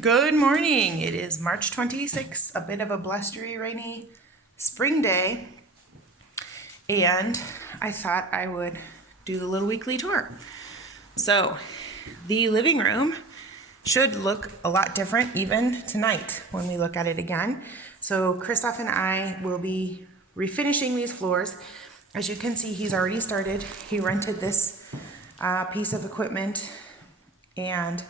Good morning. It is March 26th, a bit of a blustery, rainy spring day, and I thought I would do the little weekly tour. So the living room should look a lot different even tonight when we look at it again. So Christoph and I will be refinishing these floors. As you can see, he's already started. He rented this piece of equipment and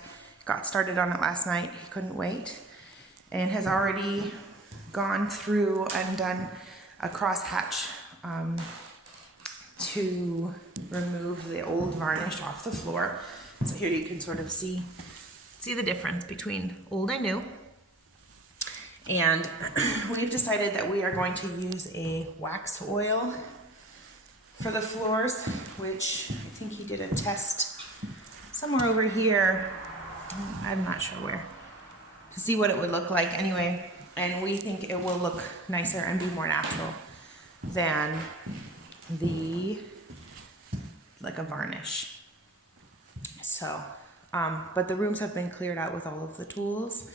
got started on it last night. He couldn't wait and has already gone through and done a cross hatch to remove the old varnish off the floor. So here you can sort of see the difference between old and new. And we've decided that we are going to use a wax oil for the floors, which I think he did a test somewhere over here. I'm not sure where, to see what it would look like anyway, and we think it will look nicer and be more natural than like a varnish. So, but the rooms have been cleared out with all of the tools.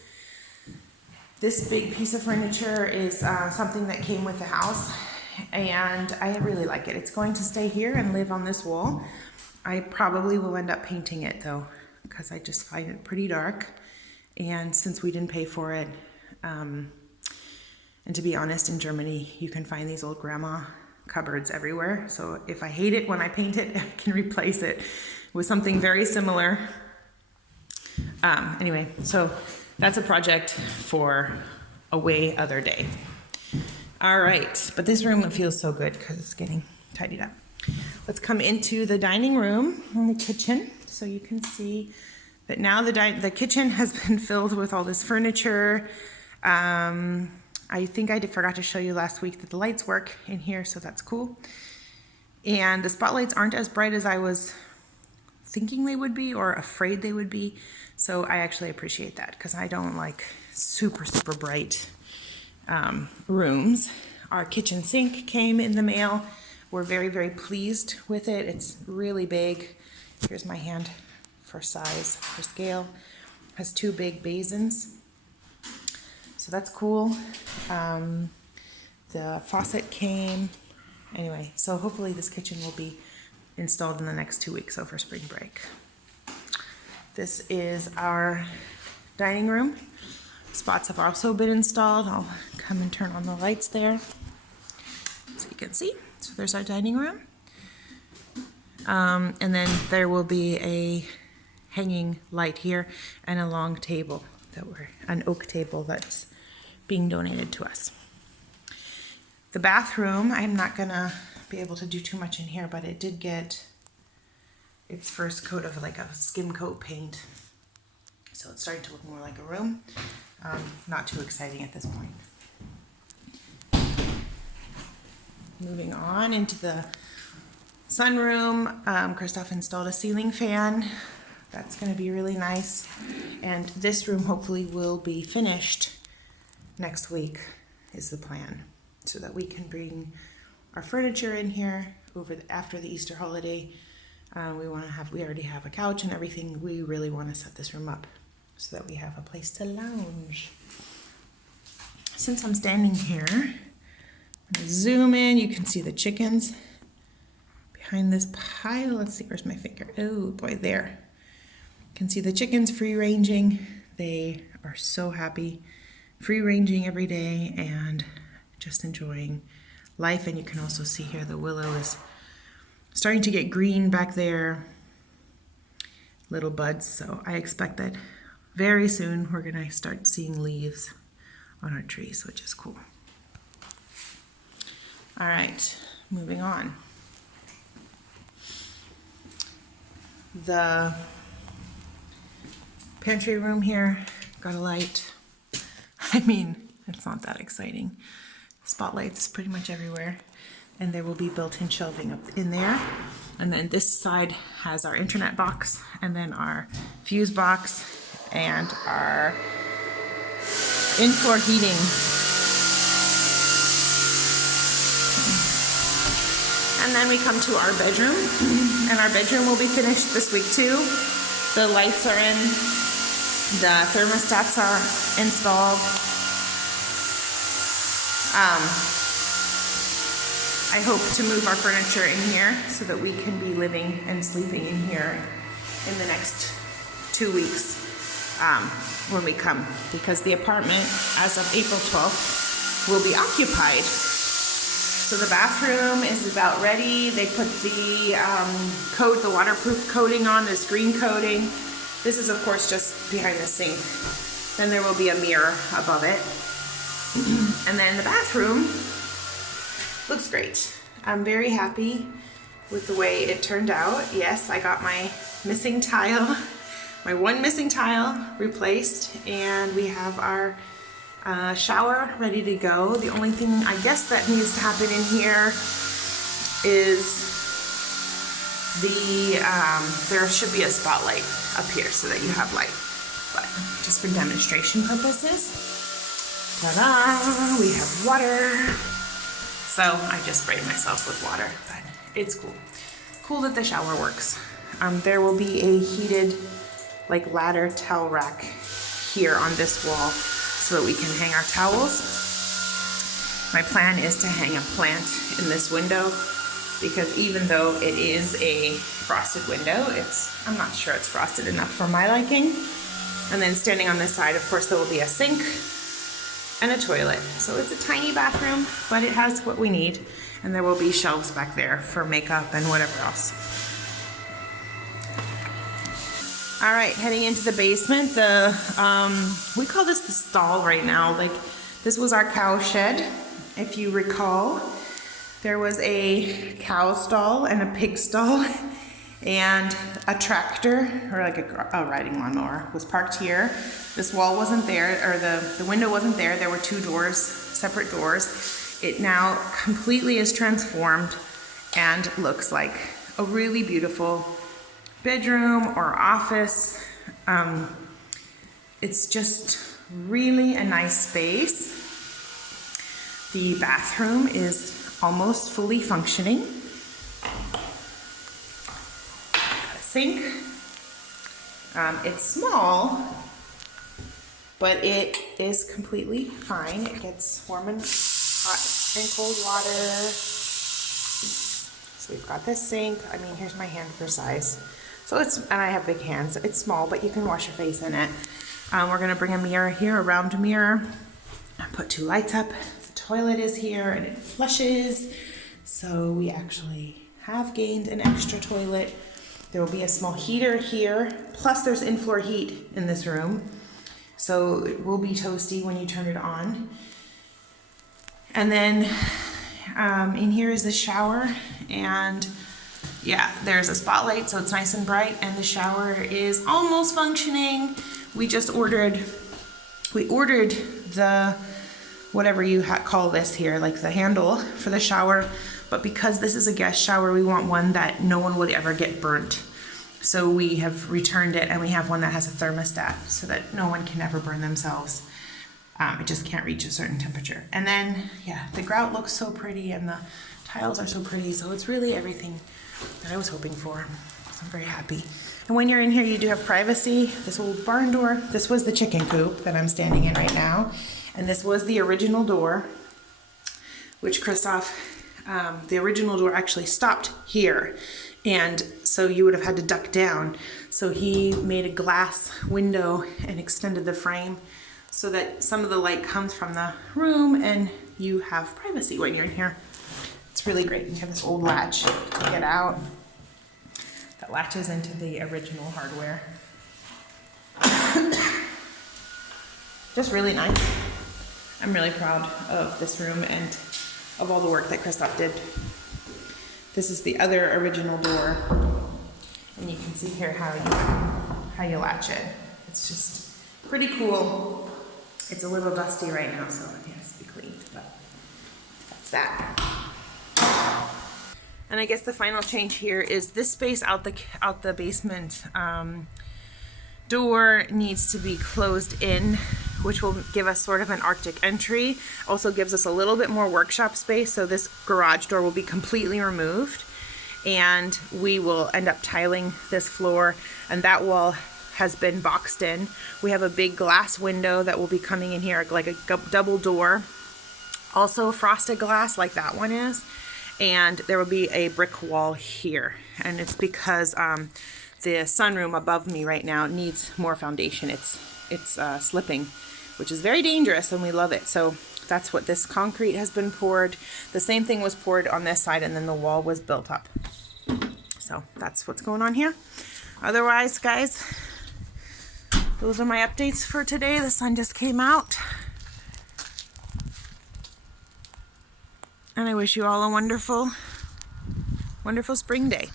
This big piece of furniture is something that came with the house, and I really like it. It's going to stay here and live on this wall. I probably will end up painting it though, because I just find it pretty dark, and since we didn't pay for it, and to be honest, in Germany you can find these old grandma cupboards everywhere, so if I hate it when I paint it, I can replace it with something very similar. Anyway, so that's a project for a way other day. All right, but this room feels so good because it's getting tidied up. Let's come into the dining room and the kitchen. So you can see that now the kitchen has been filled with all this furniture. I think I forgot to show you last week that the lights work in here, so that's cool. And the spotlights aren't as bright as I was thinking they would be or afraid they would be. So I actually appreciate that because I don't like super bright rooms. Our kitchen sink came in the mail. We're very pleased with it. It's really big. Here's my hand for size, for scale. Has two big basins. So that's cool. The faucet came. Anyway, so hopefully this kitchen will be installed in the next 2 weeks over spring break. This is our dining room. Spots have also been installed. I'll come and turn on the lights there so you can see. So there's our dining room. And then there will be a hanging light here and a long table an oak table that's being donated to us. The bathroom, I'm not gonna be able to do too much in here, but it did get its first coat of like a skim coat paint. So it's starting to look more like a room. Not too exciting at this point. Moving on into the sunroom, Christoph installed a ceiling fan. That's going to be really nice. And this room hopefully will be finished next week is the plan, so that we can bring our furniture in here after the Easter holiday. We already have a couch and everything. We really want to set this room up so that we have a place to lounge. Since I'm standing here, I'm gonna zoom in. You can see the chickens behind this pile. Let's see, where's my finger? Oh boy, there. You can see the chickens free ranging. They are so happy, free ranging every day and just enjoying life. And you can also see here the willow is starting to get green back there, little buds. So I expect that very soon we're gonna start seeing leaves on our trees, which is cool. All right, moving on. The pantry room here, got a light. I mean, it's not that exciting. Spotlights pretty much everywhere. And there will be built-in shelving up in there. And then this side has our internet box, and then our fuse box, and our in-floor heating. And then we come to our bedroom, and our bedroom will be finished this week too. The lights are in, The thermostats are installed. I hope to move our furniture in here so that we can be living and sleeping in here in the next 2 weeks when we come, because the apartment as of April 12th will be occupied. So the bathroom is about ready. They put the the waterproof coating on, this green coating. This is of course just behind the sink. Then there will be a mirror above it. And then the bathroom looks great. I'm very happy with the way it turned out. Yes, I got my missing tile, my one missing tile replaced, and we have our shower ready to go. The only thing I guess that needs to happen in here is there should be a spotlight up here so that you have light, but just for demonstration purposes. Ta-da! We have water. So I just sprayed myself with water, but it's cool. Cool that the shower works. There will be a heated like ladder towel rack here on this wall so that we can hang our towels. My plan is to hang a plant in this window because even though it is a frosted window, I'm not sure it's frosted enough for my liking. And then standing on this side, of course, there will be a sink and a toilet. So it's a tiny bathroom, but it has what we need. And there will be shelves back there for makeup and whatever else. All right, heading into the basement. We call this the stall right now. Like, this was our cow shed, if you recall. There was a cow stall and a pig stall and a tractor, or like a riding lawnmower, was parked here. This wall wasn't there, or the window wasn't there. There were two doors, separate doors. It now completely is transformed and looks like a really beautiful bedroom or office. It's just really a nice space. The bathroom is almost fully functioning. Got a sink. It's small, but it is completely fine. It gets warm and hot and cold water. So we've got this sink. I mean, here's my hand for size. So and I have big hands. It's small, but you can wash your face in it. We're gonna bring a mirror here, a round mirror. Put two lights up. The toilet is here and it flushes. So we actually have gained an extra toilet. There will be a small heater here. Plus there's in-floor heat in this room. So it will be toasty when you turn it on. And then in here is the shower, and yeah, there's a spotlight, so it's nice and bright, and the shower is almost functioning. We ordered the, whatever you call this here, like the handle for the shower, but because this is a guest shower, we want one that no one would ever get burnt. So we have returned it, and we have one that has a thermostat so that no one can ever burn themselves. It just can't reach a certain temperature. And then, yeah, the grout looks so pretty and the tiles are so pretty. So it's really everything that I was hoping for. So I'm very happy. And when you're in here, you do have privacy. This old barn door. This was the chicken coop that I'm standing in right now. And this was the original door, which Christoph, the original door actually stopped here. And so you would have had to duck down. So he made a glass window and extended the frame so that some of the light comes from the room and you have privacy when you're in here. It's really great. You have this old latch to get out that latches into the original hardware. Just really nice. I'm really proud of this room and of all the work that Christoph did. This is the other original door, and you can see here how you latch it. It's just pretty cool. It's a little dusty right now, so it has to be cleaned, but that's that. And I guess the final change here is this space out the basement door needs to be closed in, which will give us sort of an Arctic entry. Also gives us a little bit more workshop space, so this garage door will be completely removed, and we will end up tiling this floor, and that will has been boxed in. We have a big glass window that will be coming in here, like a double door. Also frosted glass like that one is. And there will be a brick wall here. And it's because the sunroom above me right now needs more foundation. It's slipping, which is very dangerous, and we love it. So that's what this concrete has been poured. The same thing was poured on this side, and then the wall was built up. So that's what's going on here. Otherwise, guys, those are my updates for today. The sun just came out. And I wish you all a wonderful, wonderful spring day.